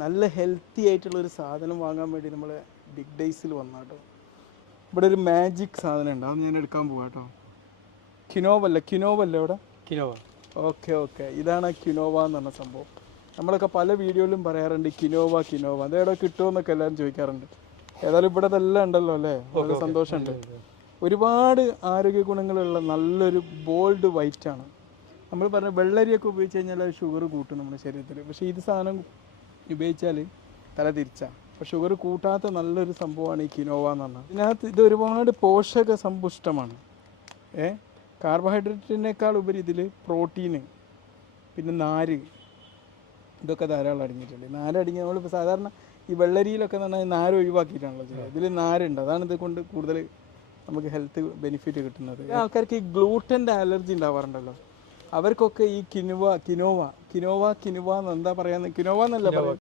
നല്ല ഹെൽത്തി ആയിട്ടുള്ളൊരു സാധനം വാങ്ങാൻ വേണ്ടി നമ്മൾ ബിഗ് ഡേയ്സിൽ വന്നാട്ടോ. ഇവിടെ ഒരു മാജിക് സാധനം ഉണ്ട്, അത് ഞാൻ എടുക്കാൻ പോവാം കേട്ടോ. കിനോവ അല്ലേ ഇവിടെ? കിനോവ. ഓക്കെ ഇതാണ് ക്യുനോവ എന്ന് പറഞ്ഞ സംഭവം. നമ്മളൊക്കെ പല വീഡിയോയിലും പറയാറുണ്ട് കിനോവ അതെവിടെ കിട്ടുമെന്നൊക്കെ എല്ലാവരും ചോദിക്കാറുണ്ട്. ഏതായാലും ഇവിടെ അതെല്ലാം ഉണ്ടല്ലോ അല്ലേ, വളരെ സന്തോഷമുണ്ട്. ഒരുപാട് ആരോഗ്യ ഗുണങ്ങളുള്ള നല്ലൊരു ബോൾഡ് വൈറ്റാണ്. നമ്മൾ പറഞ്ഞ വെള്ളരിയൊക്കെ ഉപയോഗിച്ച് കഴിഞ്ഞാൽ അത് ഷുഗർ കൂട്ടും നമ്മുടെ ശരീരത്തിൽ. പക്ഷേ ഇത് സാധനം ഉപയോഗിച്ചാൽ തല തിരിച്ചാണ്. അപ്പോൾ ഷുഗർ കൂട്ടാത്ത നല്ലൊരു സംഭവമാണ് ഈ കിനോവ എന്ന് പറഞ്ഞാൽ. ഇതിനകത്ത് ഇത് ഒരുപാട് പോഷക സമ്പുഷ്ടമാണ്. കാർബോഹൈഡ്രേറ്റിനേക്കാൾ ഉപരി ഇതിൽ പ്രോട്ടീന്, പിന്നെ നാര്, ഇതൊക്കെ ധാരാളം അടങ്ങിയിട്ടുണ്ട്. നാരടങ്ങി നമ്മളിപ്പോൾ സാധാരണ ഈ വെള്ളരിയിലൊക്കെ എന്ന് പറഞ്ഞാൽ നാര് ഒഴിവാക്കിയിട്ടാണല്ലോ ചെയ്യുക. ഇതിൽ നാരുണ്ട്, അതാണ് ഇത് കൊണ്ട് കൂടുതൽ നമുക്ക് ഹെൽത്ത് ബെനിഫിറ്റ് കിട്ടുന്നത്. ആൾക്കാർക്ക് ഈ ഗ്ലൂട്ടൻ്റെ അലർജി ഉണ്ടാവാറുണ്ടല്ലോ, അവർക്കൊക്കെ ഈ കിനോവ എന്താ പറയാന്ന്, കിനോവ എന്നല്ല പറയുക,